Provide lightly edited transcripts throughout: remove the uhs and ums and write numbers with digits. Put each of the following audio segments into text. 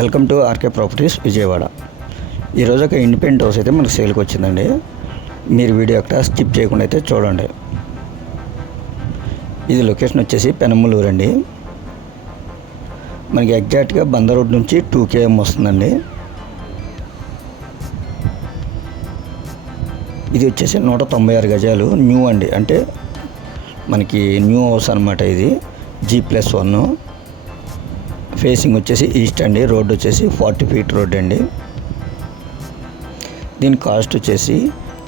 Welcome to RK Properties Vijayawada. ఈరోజు ఒక independent house అయితే మనకు సేల్కి వచ్చిందండి. మీరు వీడియో అక్కడ స్కిప్ చేయకుండా అయితే చూడండి. ఇది లొకేషన్ వచ్చేసి పెనమలూరు అండి. మనకి ఎగ్జాక్ట్గా బందర్ రోడ్ నుంచి 2 km వస్తుందండి. ఇది వచ్చేసి 196 గజాలు న్యూ అండి, అంటే మనకి న్యూ హౌస్ అనమాట. ఇది G+1. ఫేసింగ్ వచ్చేసి ఈస్ట్ అండి. రోడ్ వచ్చేసి 40 feet రోడ్ అండి. దీని కాస్ట్ వచ్చేసి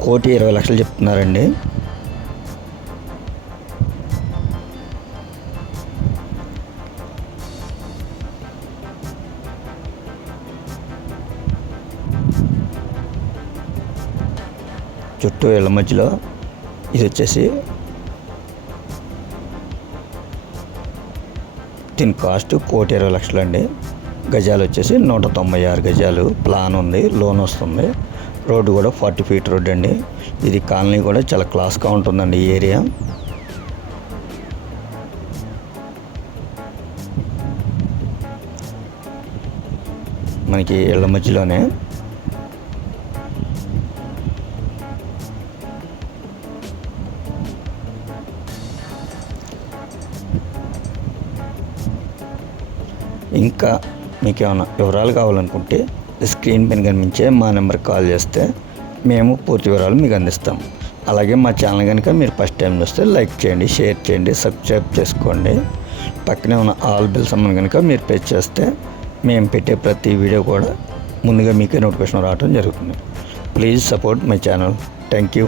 1,20,00,000 చెప్తున్నారండి. చుట్టూ ఇళ్ళ మధ్యలో ఇది వచ్చేసి దీని కాస్ట్ 1,20,00,000 అండి. గజాలు వచ్చేసి 196 గజాలు. ప్లాన్ ఉంది, లోన్ వస్తుంది. రోడ్డు కూడా 40 feet రోడ్ అండి. ఇది కాలనీ కూడా చాలా క్లాస్గా ఉంటుందండి ఈ ఏరియా. మనకి ఇళ్ళ మధ్యలోనే ఇంకా మీకు ఏమైనా వివరాలు కావాలనుకుంటే స్క్రీన్ పైన కనిపించే మా నెంబర్కి కాల్ చేస్తే మేము పూర్తి వివరాలు మీకు అందిస్తాం. అలాగే మా ఛానల్ కనుక మీరు ఫస్ట్ టైం చూస్తే లైక్ చేయండి, షేర్ చేయండి, సబ్స్క్రైబ్ చేసుకోండి. పక్కనే ఉన్న ఆల్ బిల్స్ అమ్మని కనుక మీరు పే చేస్తే మేము పెట్టే ప్రతి వీడియో కూడా ముందుగా మీకే నోటిఫికేషన్ రావడం జరుగుతుంది. Please support my channel. Thank you.